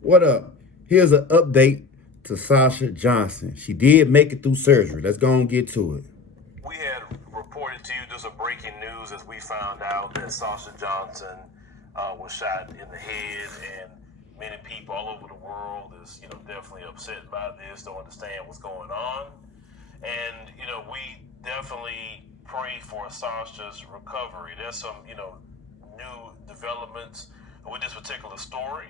What up? Here's an update to Sasha Johnson. She did make it through surgery. Let's go and get to it. We had reported to you just a breaking news as we found out that Sasha Johnson was shot in the head, and many people all over the world is definitely upset by this, don't understand what's going on, and we definitely pray for Sasha's recovery. There's some new developments with this particular story.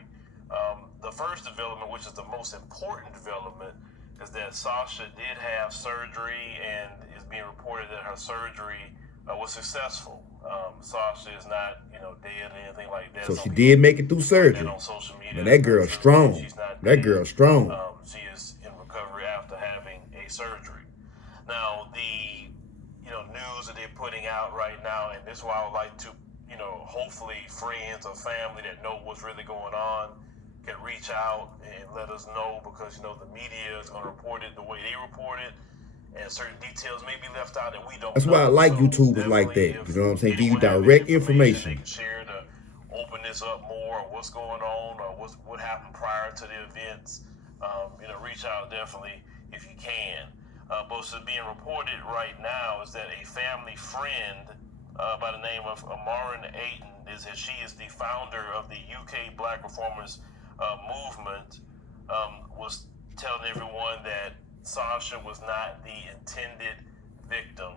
The first development, which is the most important development, is that Sasha did have surgery, and it's being reported that her surgery was successful. Sasha is not, dead or anything like that. So Some she people did make it through put that surgery. on social media. Man, That's that not girl's true. strong. She's not That dead. girl's strong. She is in recovery after having a surgery. Now, the news that they're putting out right now, and this is why I would like to, hopefully friends or family that know what's really going on can reach out and let us know, because the media is going to report it the way they report it, and certain details may be left out that we don't That's why I know. like So YouTubers like definitely, that. You if know what I'm saying? Give you anyone have any direct information they information. can share to open this up more, or what's going on, or what happened prior to the events, reach out definitely if you can. But what's being reported right now is that a family friend by the name of Amarin Ayton, is that she is the founder of the UK Black Reformers movement, was telling everyone that Sasha was not the intended victim,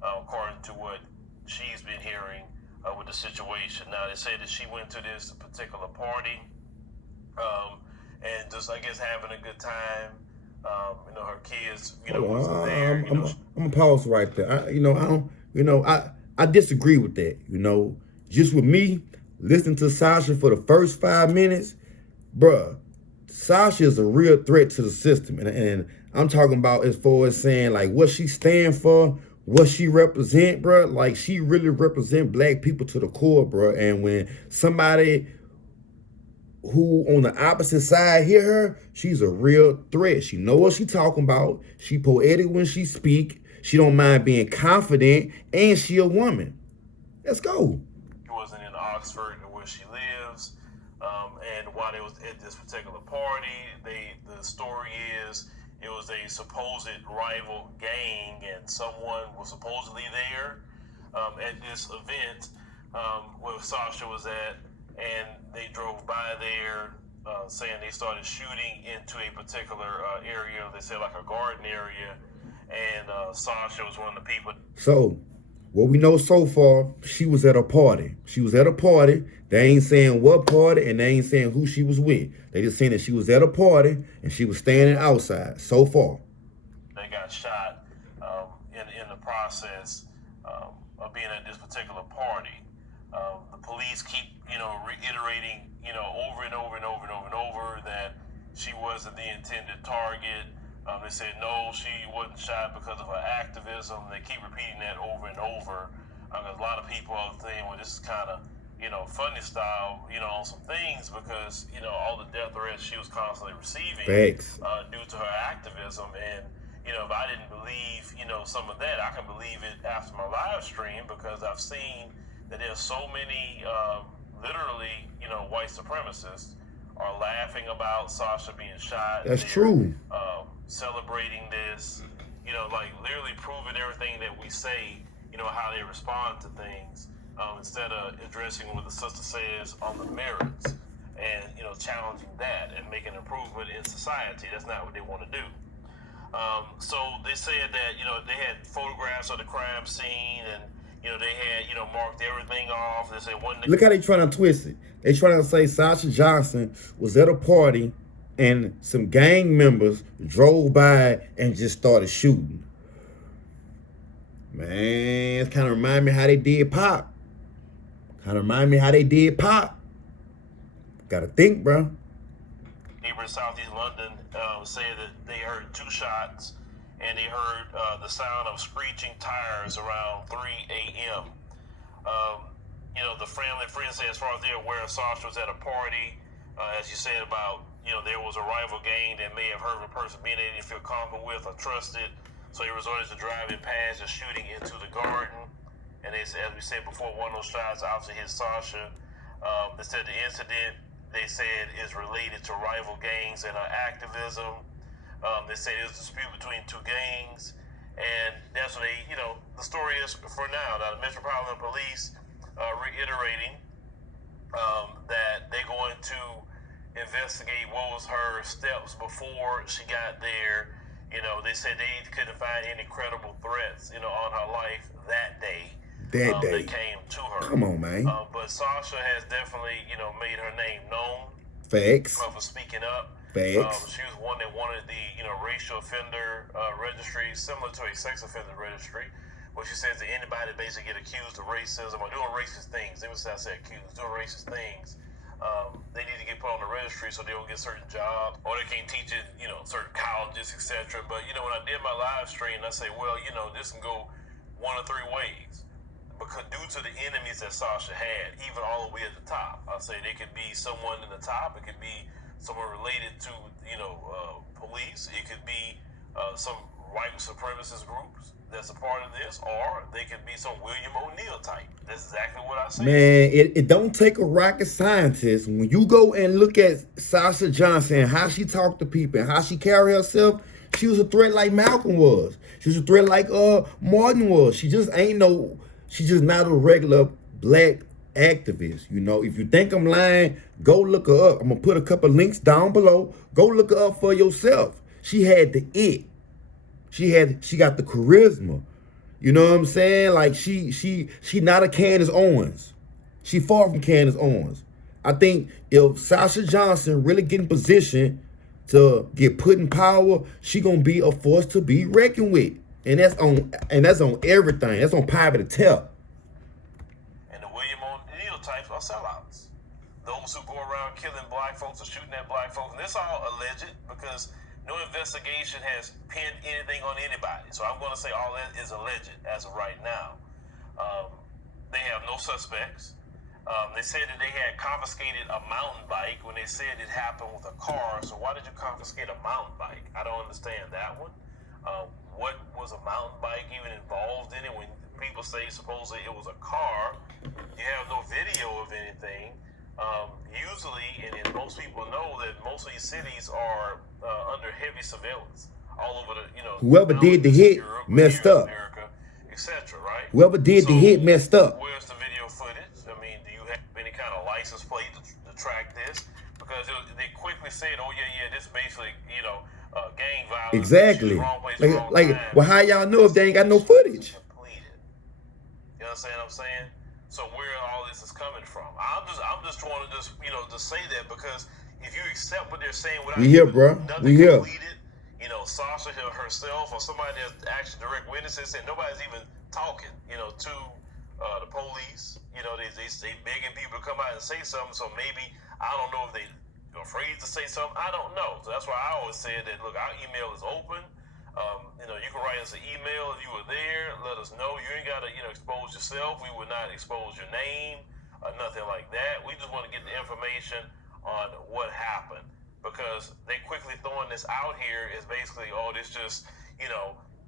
according to what she's been hearing with the situation. Now, they say that she went to this particular party and just, I guess, having a good time. Her kids, Hold wasn't on. there. I'm gonna pause right there. I don't. I disagree with that. Just with me listening to Sasha for the first 5 minutes, bruh. Sasha is a real threat to the system, and I'm talking about as far as saying like what she stand for, what she represent, bruh. Like she really represent black people to the core, bruh. And when somebody who on the opposite side hear her, she's a real threat. She know what she talking about. She poetic when she speak. She don't mind being confident, and she a woman. Let's go. She wasn't in Oxford, where she lives, and while they was at this particular party, the story is it was a supposed rival gang, and someone was supposedly there at this event where Sasha was at, and they drove by there, saying they started shooting into a particular area. They said like a garden area, and Sasha was one of the people. So, what we know so far, she was at a party. She was at a party. They ain't saying what party, and they ain't saying who she was with. They just saying that she was at a party and she was standing outside. So far. They got shot in the process of being at this particular party. The police keep reiterating over and over and over and over and over that she wasn't the intended target. They said no, she wasn't shot because of her activism. They keep repeating that over and over. Because a lot of people are saying, well, this is kind of funny style, on some things, because all the death threats she was constantly receiving Facts. due to her activism. And if I didn't believe some of that, I can believe it after my live stream, because I've seen that there's so many literally white supremacists are laughing about Sasha being shot. That's They're true. celebrating this, like literally proving everything that we say, how they respond to things, instead of addressing what the sister says on the merits, and challenging that and making improvement in society. That's not what they want to do. So they said that they had photographs of the crime scene, and they had marked everything off. They said one. Look how they trying to twist it. They trying to say Sasha Johnson was at a party and some gang members drove by and just started shooting. Man, it kind of remind me how they did Pop. Kind of remind me how they did Pop. Gotta think, bro. Neighbor in Southeast London said that they heard 2 shots, and they heard the sound of screeching tires around 3 a.m. The friend said, as far as they're aware, Sasha was at a party, as you said, about, there was a rival gang that may have heard of a person being they didn't feel comfortable with or trusted, so he resorted to driving past and shooting into the garden. And they said, as we said before, one of those shots obviously hit Sasha. They said the incident they said is related to rival gangs and activism. They say there's a dispute between two gangs, and that's what the story is for now. Now, the Metropolitan Police reiterating that they're going to investigate what was her steps before she got there. They said they couldn't find any credible threats, on her life that day. That day. That came to her. Come on, man. But Sasha has definitely, made her name known. Facts. For speaking up. Facts. She was one that wanted the, racial offender registry, similar to a sex offender registry, where she says that anybody basically get accused of racism or doing racist things, they would say accused, doing racist things, they need to get put on the registry so they don't get certain jobs, or they can't teach it, certain colleges, etc. But, when I did my live stream, I say, well, this can go one of three ways. Because due to the enemies that Sasha had, even all the way at the top, I say they could be someone in the top. It could be someone related to, police. It could be some white supremacist groups that's a part of this, or they could be some William O'Neill type. That's exactly what I said. Man, it don't take a rocket scientist. When you go and look at Sasha Johnson, how she talked to people, and how she carried herself, she was a threat like Malcolm was. She was a threat like Martin was. She's just not a regular black activist. If you think I'm lying, go look her up. I'm gonna put a couple links down below. Go look her up for yourself. She had the it. She got the charisma. You know what I'm saying? Like she not a Candace Owens. She far from Candace Owens. I think if Sasha Johnson really get in position to get put in power, she gonna be a force to be reckoned with. And that's on everything. That's on Private Tell. And the William O'Neill types are sellouts. Those who go around killing black folks or shooting at black folks. And this all alleged because no investigation has pinned anything on anybody. So I'm going to say all that is alleged as of right now. They have no suspects. They said that they had confiscated a mountain bike when they said it happened with a car. So why did you confiscate a mountain bike? I don't understand that one. What was a mountain bike even involved in it? When people say supposedly it was a car, you have no video of anything. Usually, and most people know that most of these cities are under heavy surveillance all over the, whoever did the hit Europe, messed up. America, etc. Right? Whoever did the hit messed up. Where's the video footage? I mean, do you have any kind of license plate to track this? Because they quickly said, oh yeah, this basically, gang violence. Exactly. Wrong place, well, how y'all know if they ain't got no footage? Completed. You understand what I'm saying? So where all this is coming from? I'm just trying to to say that because if you accept what they're saying without nothing completed, Sasha herself or somebody that's actually direct witnesses, and nobody's even talking, to the police. They begging people to come out and say something. So maybe I don't know if they afraid to say something. I don't know. So that's why I always said that, look, our email is open. You can write us an email if you were there. Let us know. You ain't got to, expose yourself. We would not expose your name or nothing like that. We just want to get the information on what happened because they quickly throwing this out here is basically, this just,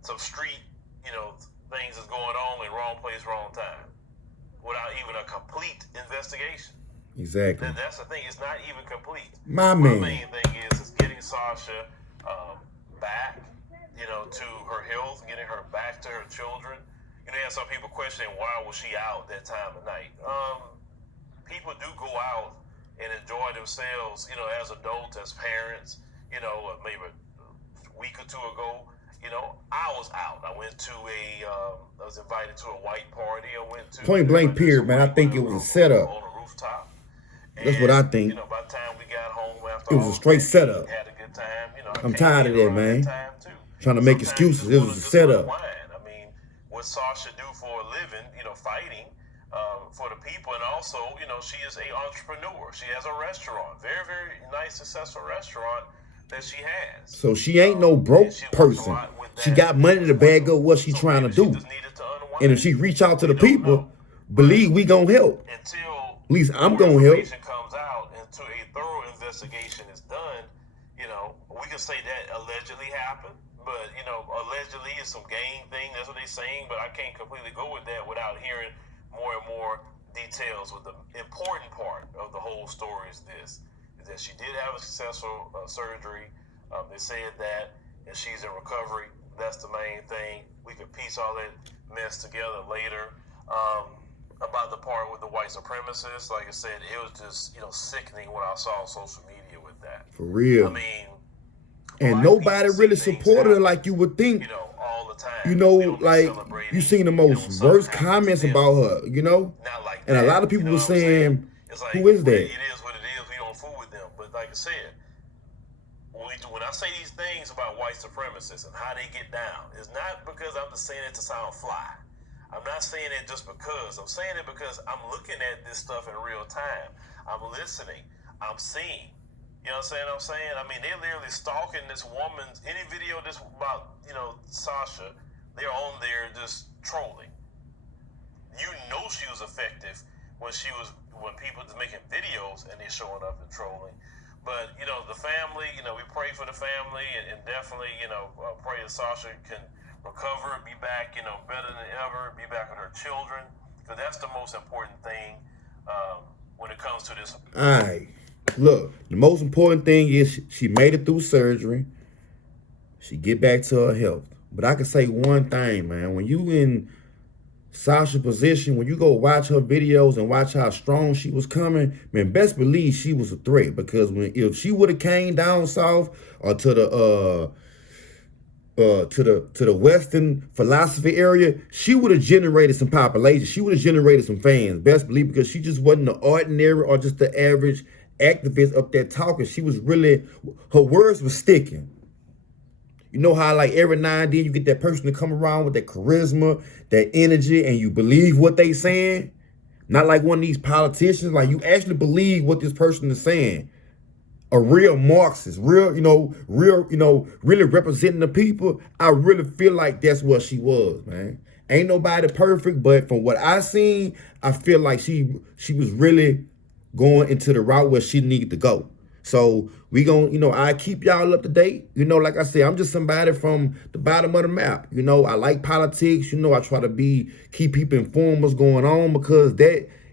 some street, things is going on in wrong place, wrong time without even a complete investigation. Exactly. That's the thing. It's not even complete. My main thing is getting Sasha back, to her health, getting her back to her children. You have some people questioning why was she out that time of night. People do go out and enjoy themselves, as adults, as parents. Maybe a week or two ago, I was out. I went to I was invited to a white party. I went to point blank period, man. I think it was a setup. On a rooftop. That's what I think. By the time we got home after it was a straight setup. Had a good time. I'm tired of that, man. Trying to make excuses. It was a setup. I mean, what Sasha do for a living, fighting for the people, and also, she is a entrepreneur. She has a restaurant, very, very nice, successful restaurant that she has. So she ain't no broke person. She got money to bag up what she trying to do. And if she reach out to the people, believe we gonna help. Until at least I'm gonna help. Comes out until a thorough investigation is done, we can say that allegedly happened. But, allegedly it's some gang thing. That's what they're saying. But I can't completely go with that without hearing more and more details. With the important part of the whole story is this. is that she did have a successful surgery. They said that, and she's in recovery. That's the main thing. We could piece all that mess together later. About the part with the white supremacists, like I said, it was just sickening what I saw on social media with that. For real. I mean, and nobody really supported her like you would think. All the time. Like you seen the most worst comments about her. Not like and that, a lot of people were saying, like, "Who is that?" It is what it is. We don't fool with them. But like I said, when I say these things about white supremacists and how they get down, it's not because I'm just saying it to sound fly. I'm not saying it just because. I'm saying it because I'm looking at this stuff in real time. I'm listening. I'm seeing. You know what I'm saying? I mean, they're literally stalking this woman's, any video this about, Sasha, they're on there just trolling. You know she was effective when people was making videos and they're showing up and trolling. But, the family, we pray for the family and definitely, pray that Sasha can recover, be back, better than ever, be back with her children. Because that's the most important thing when it comes to this. All right. Look, the most important thing is she made it through surgery. She get back to her health. But I can say one thing, man. When you in Sasha's position, when you go watch her videos and watch how strong she was coming, man, best believe she was a threat. Because if she would have came down south or to the Western philosophy area, she would have generated some population. She would have generated some fans. Best believe, because she just wasn't the ordinary or just the average activist up there talking. She was really, her words were sticking. You know how like every now and then you get that person to come around with that charisma, that energy, and you believe what they saying? Not like one of these politicians. Like you actually believe what this person is saying. A real Marxist, really representing the people. I really feel like that's what she was, man. Ain't nobody perfect, but from what I seen, I feel like she was really going into the route where she needed to go. So we I keep y'all up to date. Like I said, I'm just somebody from the bottom of the map. I like politics. I try to keep people informed what's going on, because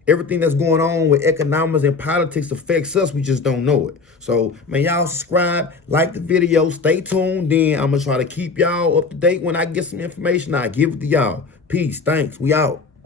everything that's going on with economics and politics affects us. We just don't know it. So, man, y'all subscribe, like the video, stay tuned. Then I'm going to try to keep y'all up to date. When I get some information, I give it to y'all. Peace. Thanks. We out.